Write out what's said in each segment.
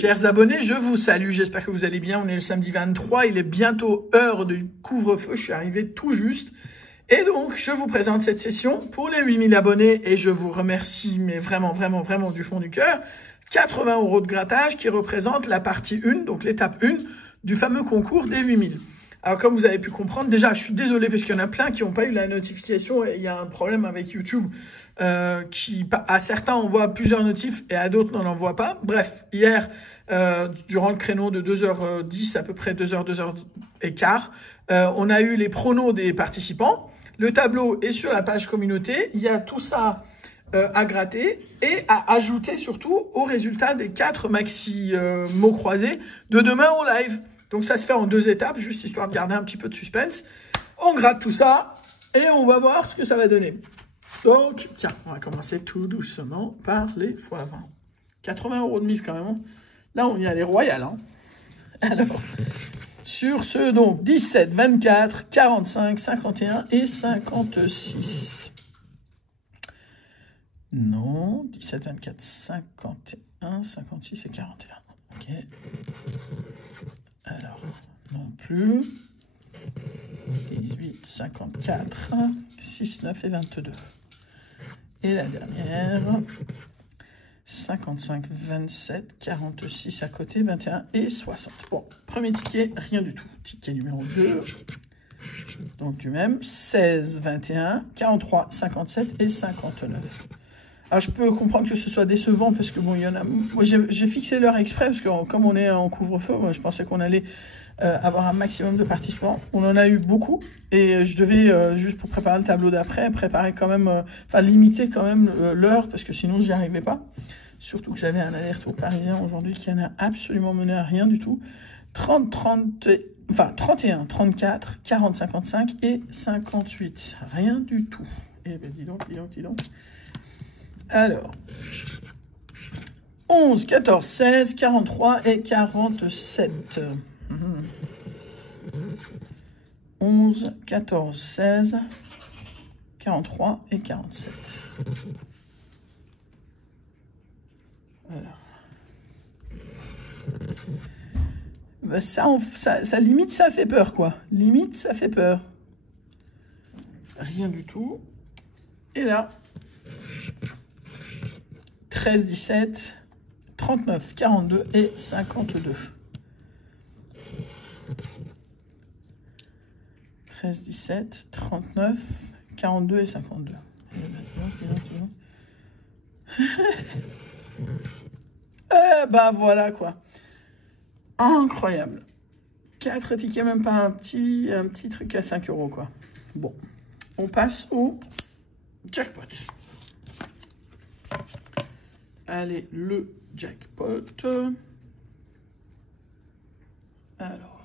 Chers abonnés, je vous salue, j'espère que vous allez bien. On est le samedi 23, il est bientôt heure de couvre-feu, je suis arrivé tout juste. Et donc, je vous présente cette session pour les 8000 abonnés et je vous remercie, mais vraiment, vraiment, vraiment du fond du cœur. 80 € de grattage qui représente la partie 1, donc l'étape 1 du fameux concours des 8000. Alors, comme vous avez pu comprendre, déjà, je suis désolé parce qu'il y en a plein qui n'ont pas eu la notification et il y a un problème avec YouTube à certains, on voit plusieurs notifs et à d'autres, on n'en voit pas. Bref, hier, durant le créneau de 2h10, à peu près 2h15, on a eu les pronos des participants. Le tableau est sur la page communauté. Il y a tout ça à gratter et à ajouter surtout aux résultats des 4 maxi mots croisés de demain en live. Donc ça se fait en 2 étapes, juste histoire de garder un petit peu de suspense. On gratte tout ça et on va voir ce que ça va donner. Donc, tiens, on va commencer tout doucement par les x20. 80 € de mise quand même. Hein. Là, on y allait royal. Hein. Alors, sur ce, donc, 17, 24, 45, 51 et 56. Non, 17, 24, 51, 56 et 41. Ok. Alors, non plus. 18, 54, 6, 9 et 22. Et la dernière, 55, 27, 46 à côté, 21 et 60. Bon, premier ticket, rien du tout. Ticket numéro 2, donc du même, 16, 21, 43, 57 et 59. Alors, je peux comprendre que ce soit décevant parce que, bon, il y en a... Moi, j'ai fixé l'heure exprès parce que, comme on est en couvre-feu, je pensais qu'on allait avoir un maximum de participants. On en a eu beaucoup et je devais, juste pour préparer le tableau d'après, préparer quand même, limiter quand même l'heure parce que sinon, j'y arrivais pas. Surtout que j'avais un aller-retour parisien aujourd'hui qui n'a absolument mené à rien du tout. 31, 34, 40, 55 et 58. Rien du tout. Eh ben, dis donc. Alors, 11, 14, 16, 43 et 47. 11, 14, 16, 43 et 47. Alors. Ben ça limite, ça fait peur, quoi. Limite, ça fait peur. Rien du tout. Et là, 13, 17, 39, 42 et 52. 13, 17, 39, 42 et 52. Bah voilà quoi. Incroyable. 4 tickets, même pas un petit truc à 5 € quoi. Bon, on passe au jackpot. Allez, le jackpot. Alors.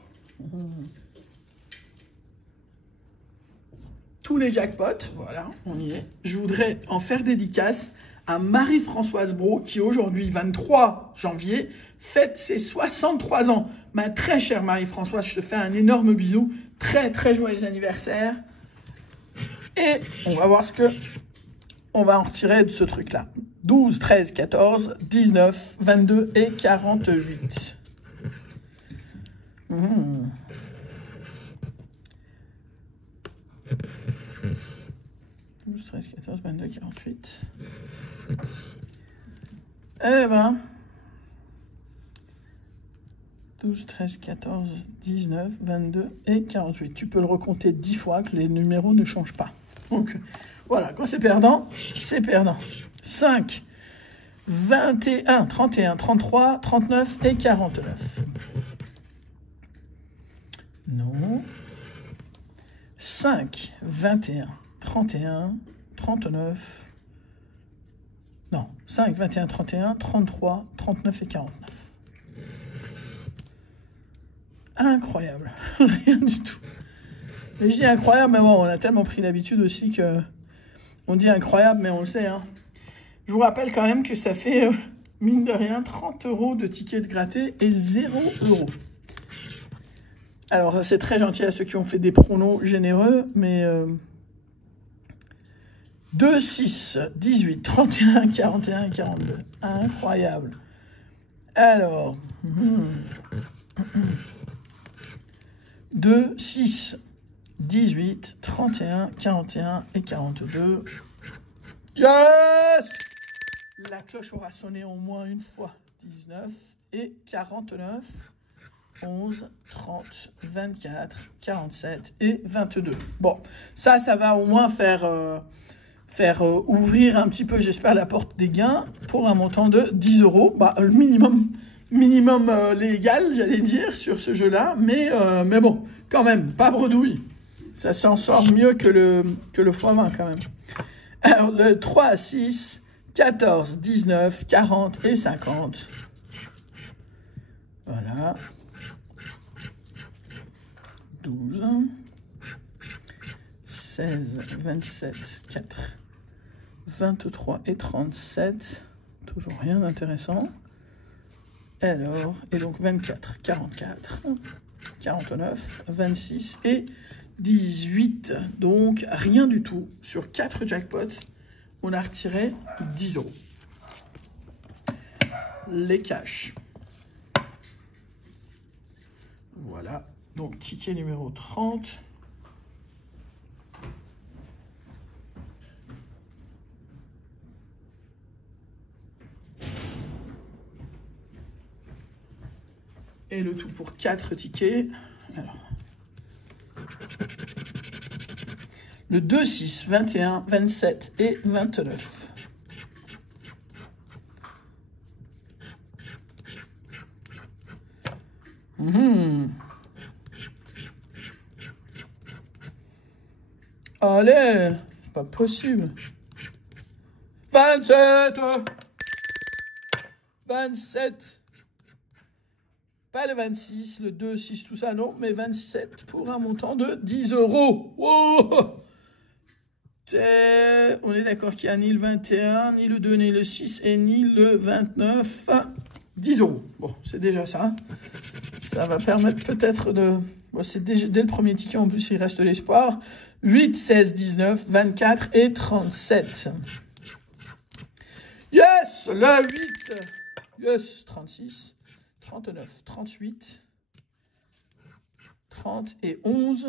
Tous les jackpots, voilà, on y est. Je voudrais en faire dédicace à Marie-Françoise Bro, qui aujourd'hui, 23 janvier, fête ses 63 ans. Ma très chère Marie-Françoise, je te fais un énorme bisou. Très, très joyeux anniversaire. Et on va voir ce que on va en retirer de ce truc-là. 12, 13, 14, 19, 22 et 48. 12, 13, 14, 22, 48. Eh ben... 12, 13, 14, 19, 22 et 48. Tu peux le recompter 10 fois que les numéros ne changent pas. Donc, voilà, quand c'est perdant, c'est perdant. 5, 21, 31, 33, 39 et 49. Non. 5, 21, 31, 39. Non, 5, 21, 31, 33, 39 et 49. Incroyable. Rien du tout. Et je dis incroyable, mais bon, on a tellement pris l'habitude aussi que on dit incroyable, mais on le sait. Hein. Je vous rappelle quand même que ça fait, mine de rien, 30 € de tickets de gratté et 0 €. Alors, c'est très gentil à ceux qui ont fait des pronos généreux, mais 2, 6, 18, 31, 41 et 42. Incroyable. Alors, 2, 6, 18, 31, 41 et 42. Yes! La cloche aura sonné au moins une fois. 19 et 49, 11, 30, 24, 47 et 22. Bon, ça va au moins faire ouvrir un petit peu, j'espère, la porte des gains pour un montant de 10 €. Bah, le minimum légal, j'allais dire, sur ce jeu-là. Mais bon, quand même, pas bredouille. Ça s'en sort mieux que le x20 quand même. Alors, le 3 à 6, 14, 19, 40 et 50. Voilà. 12, 16, 27, 4, 23 et 37. Toujours rien d'intéressant. Alors, et donc 24, 44, 49, 26 et 18. Donc, rien du tout. Sur 4 jackpots, on a retiré 10 €. Les cash. Voilà. Donc, ticket numéro 30. Et le tout pour 4 tickets. Alors. Le 2, 6, 21, 27 et 29. Allez, c'est pas possible. 27. 27. Pas le 26, le 2, 6, tout ça, non, mais 27 pour un montant de 10 €. Wow! On est d'accord qu'il n'y a ni le 21, ni le 2, ni le 6, et ni le 29. 10 €. Bon, c'est déjà ça. Ça va permettre peut-être de... Bon, c'est déjà dès le premier ticket, en plus, il reste l'espoir. 8, 16, 19, 24 et 37. Yes! Le 8! Yes! 36, 39, 38, 30 et 11,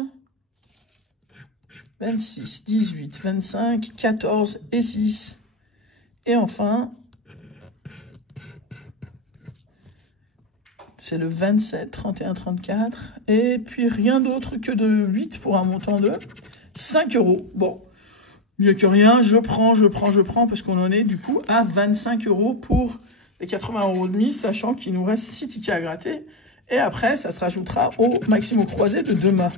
26, 18, 25, 14 et 6. Et enfin, c'est le 27, 31, 34. Et puis rien d'autre que de 8 pour un montant de 5 €. Bon, mieux que rien, je prends, parce qu'on en est du coup à 25 € pour les 80 € de mise, sachant qu'il nous reste 6 tickets à gratter. Et après, ça se rajoutera au maximum croisé de demain.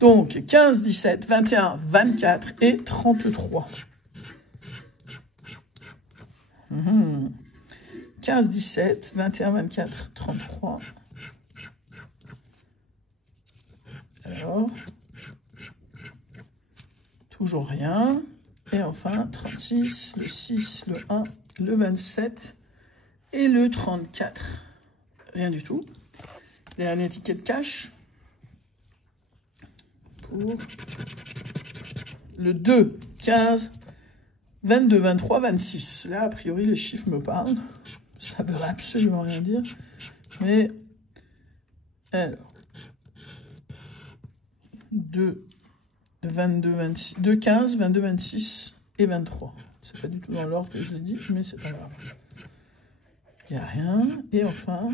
Donc, 15, 17, 21, 24 et 33. 15, 17, 21, 24, 33. Alors, toujours rien. Et enfin, 36, le 6, le 1, le 27 et le 34. Rien du tout. Dernier ticket de cash. Pour le 2, 15, 22, 23, 26. Là, a priori, les chiffres me parlent. Ça ne veut absolument rien dire. Mais, alors, 2, 22, 26, 2, 15, 22, 26 et 23. C'est pas du tout dans l'ordre que je l'ai dit, mais c'est pas grave. Il n'y a rien. Et enfin,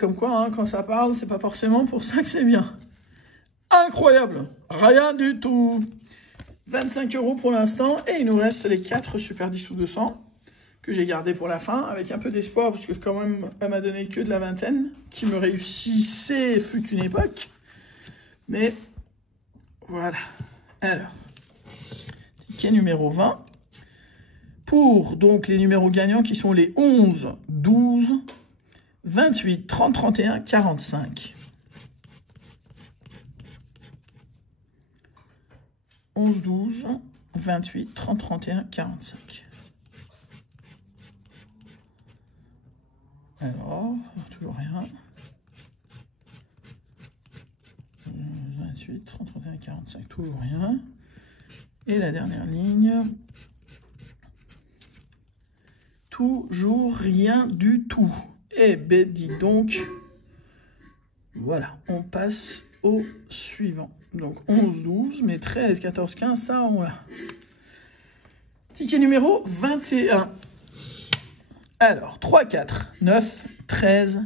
comme quoi, hein, quand ça parle, c'est pas forcément pour ça que c'est bien. Incroyable! Rien du tout. 25 € pour l'instant. Et il nous reste les 4 Super 10 ou 200 que j'ai gardés pour la fin, avec un peu d'espoir, parce que quand même, elle m'a donné que de la vingtaine, qui me réussissait fut une époque. Mais voilà. Alors, ticket numéro 20. Pour donc les numéros gagnants qui sont les 11, 12, 28, 30, 31, 45. 11, 12, 28, 30, 31, 45. Alors, toujours rien. 28, 30, 31, 45, toujours rien. Et la dernière ligne. Toujours rien du tout. Eh ben, dis donc. Voilà, on passe au suivant. Donc 11, 12, mais 13, 14, 15, ça on l'a. Ticket numéro 21. Alors, 3, 4, 9, 13,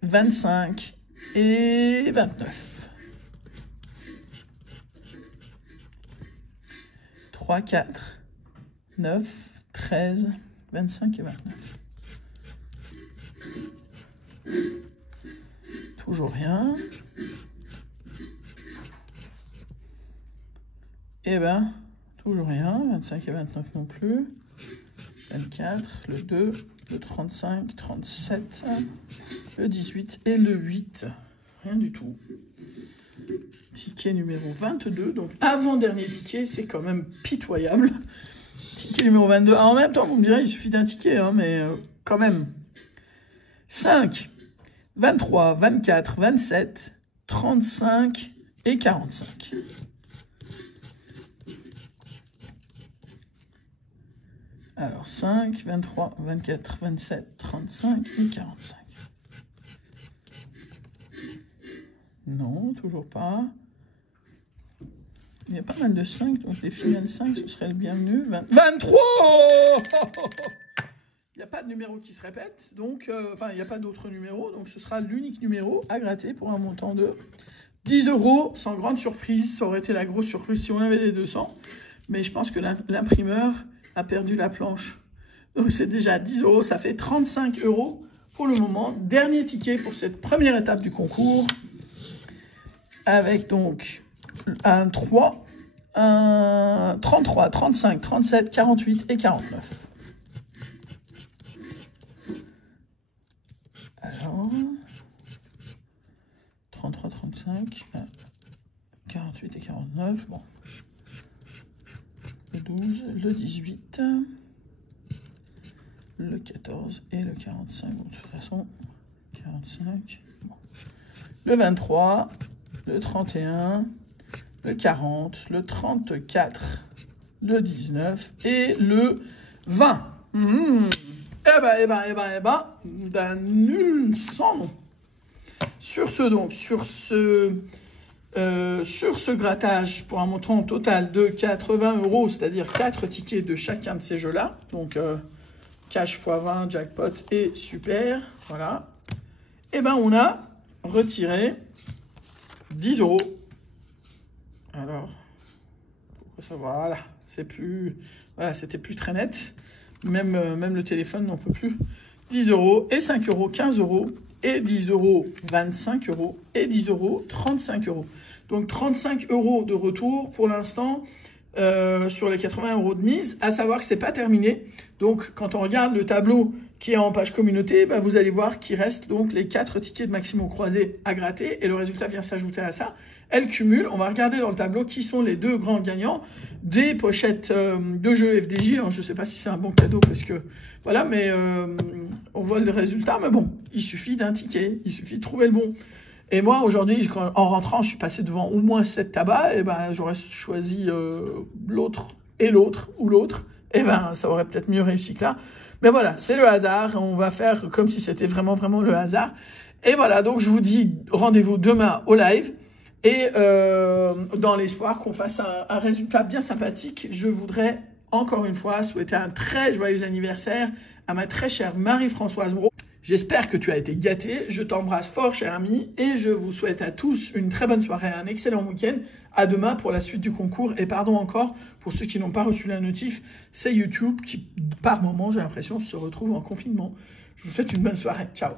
25 et 29. 3, 4, 9, 13, 25 et 29. Toujours rien. Eh ben, toujours rien. 25 et 29 non plus. 24, le 2, le 35, 37, le 18 et le 8. Rien du tout. Ticket numéro 22. Donc, avant-dernier ticket, c'est quand même pitoyable. Ticket numéro 22. Alors, en même temps, vous me direz, il suffit d'un ticket, hein, mais quand même. 5, 23, 24, 27, 35 et 45. Alors, 5, 23, 24, 27, 35 et 45. Non, toujours pas. Il y a pas mal de 5, donc les finales 5, ce serait le bienvenu. 23 Il n'y a pas de numéro qui se répète, donc, enfin, il n'y a pas d'autres numéros, donc ce sera l'unique numéro à gratter pour un montant de 10 €, sans grande surprise. Ça aurait été la grosse surprise si on avait les 200, mais je pense que l'imprimeur a perdu la planche. Donc c'est déjà 10 €, ça fait 35 € pour le moment. Dernier ticket pour cette première étape du concours, avec donc un 3, un 33, 35, 37, 48 et 49. Alors, 33, 35, 48 et 49, bon. Le 12, le 18, le 14 et le 45. Bon, de toute façon, 45. Bon. Le 23, le 31, le 40, le 34, le 19 et le 20. Eh ben, d'un nul sans nom. Sur ce, donc, sur ce grattage pour un montant total de 80 €, c'est-à-dire 4 tickets de chacun de ces jeux-là, donc cash x20, jackpot et super, voilà, et ben on a retiré 10 €. Alors, pourquoi ça, voilà, c'est plus, voilà, c'était plus très net, même le téléphone n'en peut plus. 10 € et 5 €, 15 € et 10 €, 25 € et 10 €, 35 €. Donc 35 € de retour pour l'instant sur les 80 € de mise, à savoir que c'est pas terminé. Donc quand on regarde le tableau qui est en page communauté, bah, vous allez voir qu'il reste donc les 4 tickets de Maximo croisés à gratter et le résultat vient s'ajouter à ça. Elle cumule. On va regarder dans le tableau qui sont les 2 grands gagnants des pochettes de jeux FDJ. Alors, je ne sais pas si c'est un bon cadeau parce que voilà, mais on voit le résultat. Mais bon, il suffit d'un ticket, il suffit de trouver le bon. Et moi, aujourd'hui, en rentrant, je suis passé devant au moins 7 tabacs. Et ben, j'aurais choisi l'autre et l'autre ou l'autre. Et ben, ça aurait peut-être mieux réussi que là. Mais voilà, c'est le hasard. On va faire comme si c'était vraiment, vraiment le hasard. Et voilà, donc je vous dis rendez-vous demain au live. Et dans l'espoir qu'on fasse un résultat bien sympathique, je voudrais encore une fois souhaiter un très joyeux anniversaire à ma très chère Marie-Françoise Brault. J'espère que tu as été gâté. Je t'embrasse fort, cher ami, et je vous souhaite à tous une très bonne soirée, un excellent week-end. À demain pour la suite du concours. Et pardon encore pour ceux qui n'ont pas reçu la notif, c'est YouTube qui, par moment, j'ai l'impression, se retrouve en confinement. Je vous souhaite une bonne soirée. Ciao.